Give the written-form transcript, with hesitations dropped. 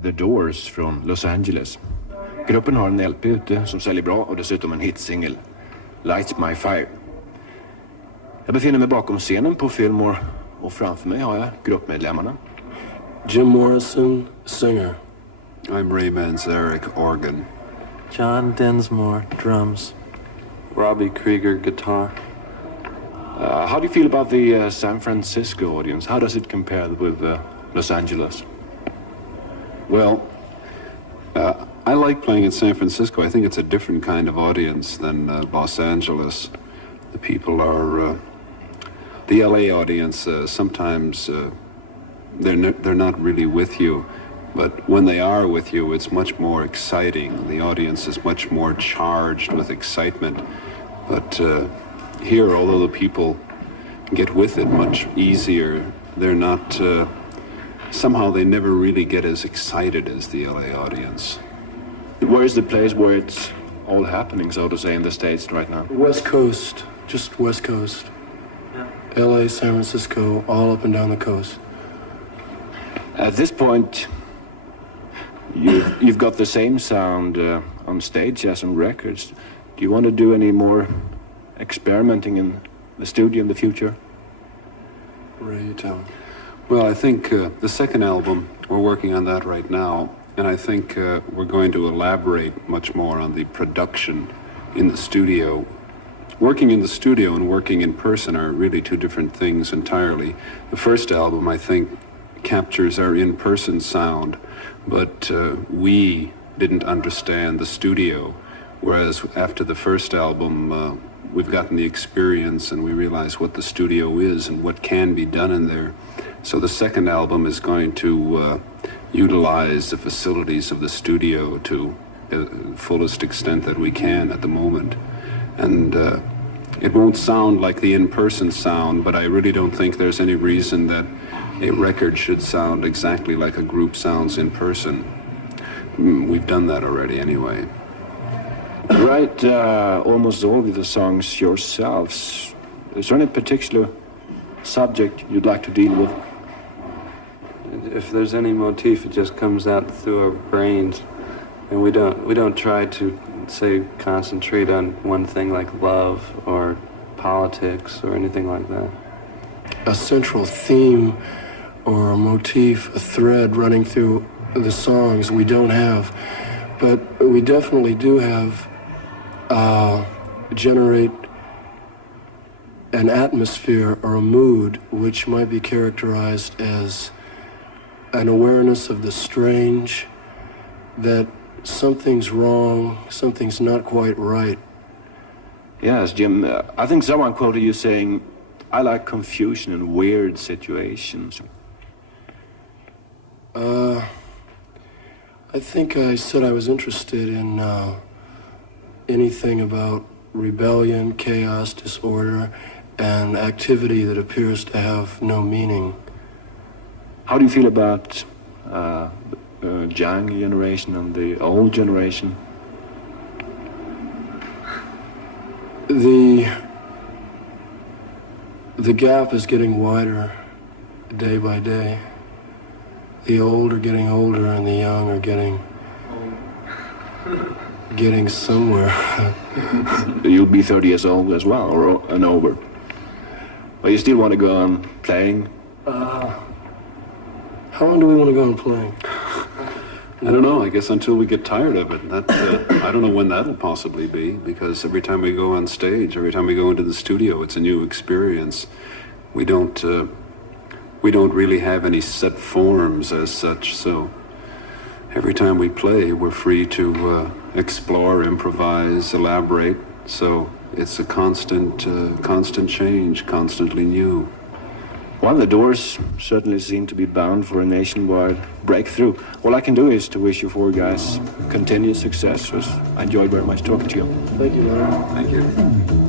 The Doors från Los Angeles. Gruppen har en LP ute som säljer bra och dessutom en hitsingel, Light My Fire. Jag befinner mig bakom scenen på Fillmore och framför mig har jag gruppmedlemmarna. Jim Morrison, singer. I'm Ray Manzarek, organ. John Densmore, drums. Robbie Krieger, guitar. How do you feel about the San Francisco audience? How does it compare with Los Angeles? Well, I like playing in San Francisco. I think it's a different kind of audience than Los Angeles. The people are... the LA audience, sometimes they're not really with you. But when they are with you, it's much more exciting. The audience is much more charged with excitement. But here, although the people get with it much easier, they're not... somehow they never really get as excited as the LA audience. Where is the place where it's all happening, so to say, in the States right now? West Coast, just West Coast. Yeah. LA, San Francisco, all up and down the coast. At this point, you've got the same sound on stage as on records. Do you want to do any more experimenting in the studio in the future? Ray, you tell me. Well, I think the second album, we're working on that right now, and I think we're going to elaborate much more on the production in the studio. Working in the studio and working in person are really two different things entirely. The first album, I think, captures our in-person sound, but we didn't understand the studio, whereas after the first album, we've gotten the experience and we realize what the studio is and what can be done in there. So the second album is going to utilize the facilities of the studio to the fullest extent that we can at the moment. And it won't sound like the in-person sound, but I really don't think there's any reason that a record should sound exactly like a group sounds in person. We've done that already anyway. You write almost all of the songs yourselves. Is there any particular subject you'd like to deal with? If there's any motif, it just comes out through our brains, and we don't try to say concentrate on one thing like love or politics or anything like that. A central theme or a motif, a thread running through the songs we don't have, but we definitely do have generate an atmosphere or a mood which might be characterized as an awareness of the strange, that something's wrong, something's not quite right. Yes, Jim, I think someone quoted you saying, I like confusion and weird situations. I think I said I was interested in anything about rebellion, chaos, disorder, and activity that appears to have no meaning. How do you feel about the young generation and the old generation? The gap is getting wider day by day. The old are getting older and the young are getting somewhere. You'll be 30 years old as well, or and over. But you still want to go on playing? How long do we want to go on playing? I don't know, I guess until we get tired of it. That, I don't know when that'll possibly be, because every time we go on stage, every time we go into the studio, it's a new experience. We don't really have any set forms as such, so every time we play, we're free to explore, improvise, elaborate. So it's a constant change, constantly new. Well, the Doors certainly seem to be bound for a nationwide breakthrough. All I can do is to wish you four guys continued success. I enjoyed very much talking to you. Thank you, Lennart. Thank you.